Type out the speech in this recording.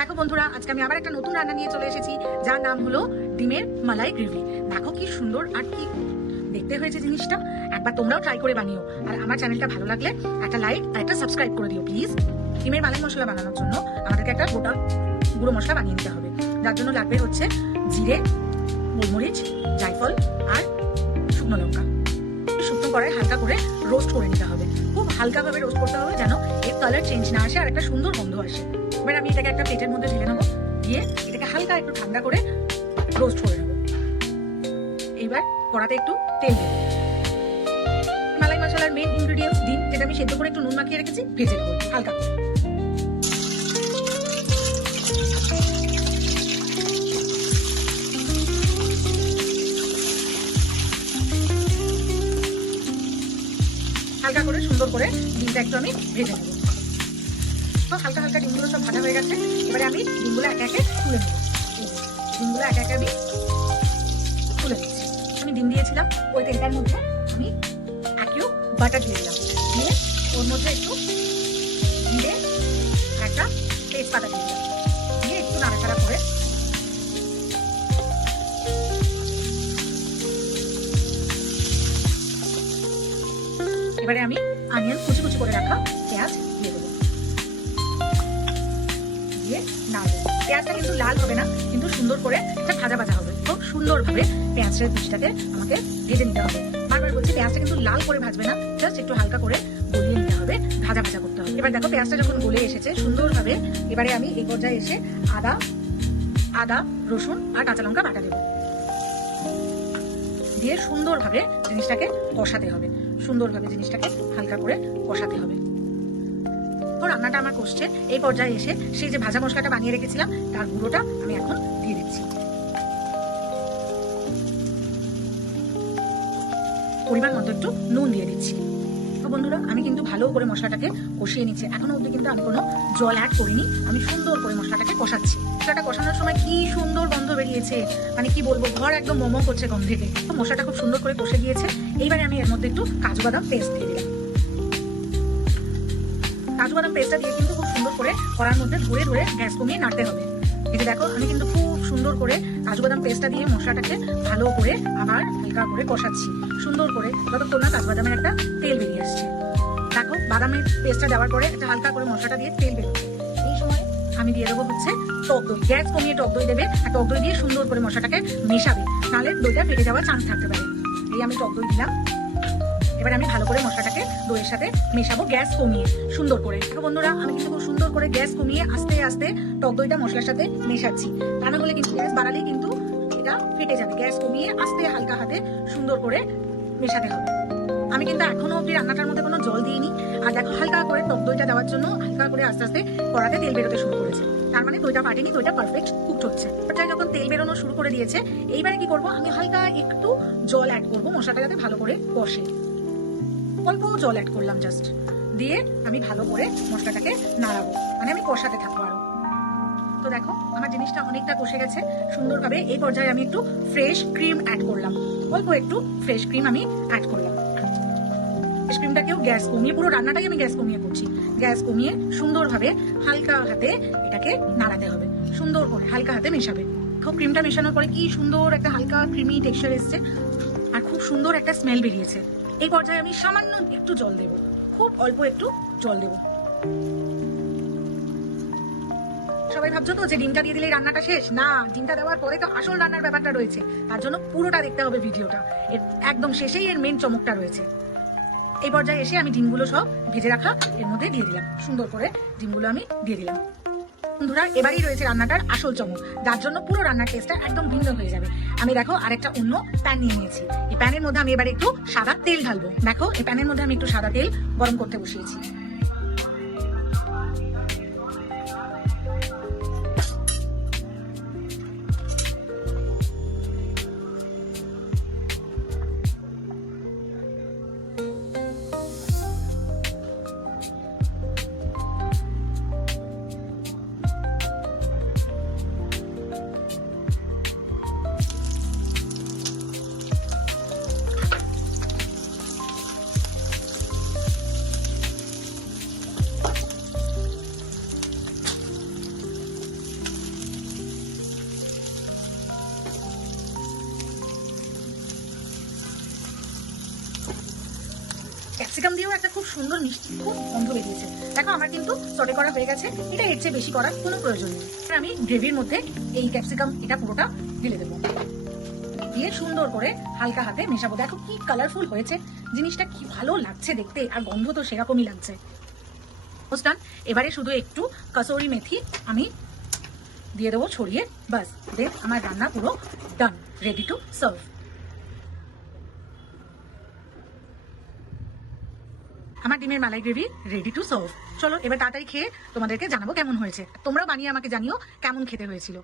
দেখো বন্ধুরা, আজকে আমি আবার একটা নতুন রান্না নিয়ে চলে এসেছি, যার নাম হলো ডিমের মালাই গ্রেভি। দেখো কি সুন্দর আর কি দেখতে হয়েছে জিনিসটা। একবার তোমরাও ট্রাই করে বানিও। আর আমার চ্যানেলটা ভালো লাগলে একটা লাইক আর একটা সাবস্ক্রাইব করে দিও প্লিজ। ডিমের মালাই মশলা বানানোর জন্য আমাদেরকে একটা গোটা গুঁড়ো মশলা বানিয়ে নিতে হবে। যার জন্য লাগবে হচ্ছে জিরে, গোলমরিচ, জায়ফল আর শুকনো লঙ্কা। শুকনো কড়াই হালকা করে রোস্ট করে নিতে হবে। খুব হালকা ভাবে রোস্ট করতে হবে, যেন এর কালার চেঞ্জ না আসে আর একটা সুন্দর গন্ধ আসে। এবার আমি এটাকে একটা প্লেটের মধ্যে ঢেলে নেবো, দিয়ে এটাকে হালকা একটু ঠান্ডা করে রোস্ট করে নেবো। এইবার কড়াতে একটু তেল দেবো। মালাই মশলার মেইন ইনগ্রেডিয়েন্টস ডিম, যেটা আমি সেদ্ধ করে একটু নুন মাখিয়ে রেখেছি, ভেজে নেবো হালকা করে। হালকা করে সুন্দর করে ডিমটা একটু আমি ভেজে নেবো। তো হালকা হালকা ডিমগুলো সব ভাজা হয়ে গেছে। এবারে আমি ডিমগুলো একে একে তুলে নেবো। ডিমগুলো একে একে আমি তুলে দিচ্ছি। আমি ডিম দিয়েছিলাম, ওই তেলটার মধ্যে আমি একটু বাটার দিয়ে দিলাম, দিয়ে ওর মধ্যে একটু জিরে একটা তেজপাতা দিয়ে দিলাম, দিয়ে একটু নাড়াচাড়া করে এবারে আমি অনিয়ন কুচি কুচি করে রাখা পেঁয়াজ দিয়ে দেবো, দিয়ে নাড়বো। পেঁয়াজটা কিন্তু লাল হবে না, কিন্তু সুন্দর করে একটা ভাজা ভাজা হবে। খুব সুন্দরভাবে পেঁয়াজের পিসটাকে আমাকে ভেজে নিতে হবে। বারবার বলছি, পেঁয়াজটা কিন্তু লাল করে ভাজবে না, জাস্ট একটু হালকা করে গলিয়ে নিতে হবে, ভাজা ভাজা করতে হবে। এবার দেখো পেঁয়াজটা যখন গলে এসেছে সুন্দরভাবে, এবারে আমি এই পর্যায়ে এসে আদা, রসুন আর কাঁচা লঙ্কা বাটা দেবো, দিয়ে সুন্দরভাবে জিনিসটাকে কষাতে হবে। সুন্দরভাবে জিনিসটাকে হালকা করে কষাতে হবে। তো রান্নাটা আমার কষছে। এই পর্যায়ে এসে সেই যে ভাজা মশলাটা বানিয়ে রেখেছিলাম, তার গুঁড়োটা আমি এখন দিয়ে দিচ্ছি। পরিমাণ মতো একটু নুন দিয়ে দিচ্ছি। তো বন্ধুরা, আমি কিন্তু ভালো করে মশলাটাকে কষিয়ে নিচ্ছি। এখনো অবধি কিন্তু আমি কোনো জল অ্যাড করিনি। আমি সুন্দর করে মশলাটাকে কষাচ্ছি। মশলাটা কষানোর সময় কি সুন্দর গন্ধ বেরিয়েছে, মানে কি বলবো, ঘর একদম মোমো করছে গন্ধেতে। তো মশলাটা খুব সুন্দর করে কষে গিয়েছে। এইবারে আমি এর মধ্যে একটু কাজু বাদাম পেস্ট দিয়ে দিলাম। কাজু বাদাম পেস্টটা দিয়ে কিন্তু খুব সুন্দর করে কড়ার মধ্যে ধরে ধরে গ্যাস কমিয়ে নাড়তে হবে। এই যে দেখো, আমি কিন্তু খুব সুন্দর করে কাজু বাদাম পেস্টটা দিয়ে মশলাটাকে ভালো করে আবার হালকা করে কষাচ্ছি, সুন্দর করে, যতক্ষণ না কাজু বাদামের একটা তেল বেরিয়ে আসছে। দেখো, বাদামের পেস্টটা দেওয়ার পরে একটা হালকা করে মশলাটা দিয়ে তেল বেরোচ্ছে। এই সময় আমি দিয়ে দেবো হচ্ছে টক দই। গ্যাস কমিয়ে টক দই দেবে, আর টক দই দিয়ে সুন্দর করে মশলাটাকে মেশাবে, নাহলে দইটা ফেটে যাওয়ার চান্স থাকতে পারে। এই আমি টক দই দিলাম। এবার আমি ভালো করে মশলাটাকে দইয়ের সাথে মেশাবো, গ্যাস কমিয়ে সুন্দর করে। দেখো বন্ধুরা, আমি কিন্তু খুব সুন্দর করে গ্যাস কমিয়ে আস্তে আস্তে টক দইটা মশলার সাথে মেশাচ্ছি। তা না হলে কিন্তু গ্যাস বাড়ালেই কিন্তু এটা ফেটে যাবে। গ্যাস কমিয়ে আস্তে হালকা হাতে সুন্দর করে মেশাতে হবে। আমি কিন্তু এখনো অব্দি রান্নাটার মধ্যে কোনো জল দিইনি। আর দেখো, হালকা করে টক দইটা দেওয়ার জন্য হালকা করে আস্তে আস্তে কড়াতে তেল বেরোতে শুরু করেছে। তার মানে দইটা ফাটেনি, দইটা পারফেক্ট কুকড হচ্ছে। যখন তেল বেরোনো শুরু করে দিয়েছে, এইবারে কি করবো, আমি হালকা একটু জল অ্যাড করবো, মশলাটা যাতে ভালো করে কষে। অল্প জল অ্যাড করলাম জাস্ট, দিয়ে আমি ভালো করে মশলাটাকে নাড়াবো, মানে আমি কষাতে থাকবো আরো। তো দেখো, আমার জিনিসটা অনেকটা কষে গেছে সুন্দরভাবে। এই পর্যায়ে আমি একটু ফ্রেশ ক্রিম অ্যাড করলাম, অল্প একটু ফ্রেশ ক্রিম আমি অ্যাড করলাম। ফ্রেশ ক্রিমটাকেও গ্যাস কমিয়ে, পুরো রান্নাটাই আমি গ্যাস কমিয়ে করছি। গ্যাস কমিয়ে সুন্দরভাবে হালকা হাতে এটাকে নাড়াতে হবে, সুন্দর করে হালকা হাতে মেশাবে। খুব ক্রিমটা মেশানোর পরে কি সুন্দর একটা হালকা ক্রিমি টেক্সচার এসছে, আর খুব সুন্দর একটা স্মেল বেরিয়েছে। এই পর্যায়ে আমি সামান্য একটু জল দেব, খুব অল্প একটু জল দেব। সবাই ভাবছো তো যে ডিমটা দিয়ে দিলেই রান্নাটা শেষ? না, ডিমটা দেওয়ার পরে তো আসল রান্নার ব্যাপারটা রয়েছে। তার জন্য পুরোটা দেখতে হবে ভিডিওটা। এর একদম শেষেই এর মেন চমকটা রয়েছে। এই পর্যায়ে এসে আমি ডিমগুলো সব ভেজে রাখা এর মধ্যে দিয়ে দিলাম। সুন্দর করে ডিমগুলো আমি দিয়ে দিলাম। বন্ধুরা, এবারই রয়েছে রান্নাটার আসল চমক, যার জন্য পুরো রান্নার টেস্টটা একদম ভিন্ন হয়ে যাবে। আমি দেখো আরেকটা অন্য প্যান নিয়ে নিয়েছি। এই প্যানের মধ্যে আমি এবারে একটু সাদা তেল ঢালবো। দেখো, এই প্যানের মধ্যে আমি একটু সাদা তেল গরম করতে বসিয়েছি। ক্যাপসিকাম দিয়েও একটা খুব সুন্দর মিষ্টি খুব গন্ধ বেরিয়েছে। দেখো আমার কিন্তু সটে করা হয়ে গেছে, এটা এর চেয়ে বেশি করার কোনো প্রয়োজন নেই। আমি গ্রেভির মধ্যে এই ক্যাপসিকাম এটা পুরোটা ঢেলে দেবো, দিয়ে সুন্দর করে হালকা হাতে মেশাবো। দেখো কি কালারফুল হয়েছে, জিনিসটা কি ভালো লাগছে দেখতে, আর গন্ধ তো সেরকমই লাগছে। ডান। এবারে শুধু একটু কাসুরি মেথি আমি দিয়ে দেবো ছড়িয়ে, বাস দেন আমার রান্না পুরো ডান, রেডি টু সার্ভ। আমার ডিমের মালাই গ্রেভি রেডি টু সার্ভ। চলো এবার তাড়াতাড়ি খেয়ে তোমাদেরকে জানাবো কেমন হয়েছে। তোমরাও বানিয়ে আমাকে জানিও কেমন খেতে হয়েছিল।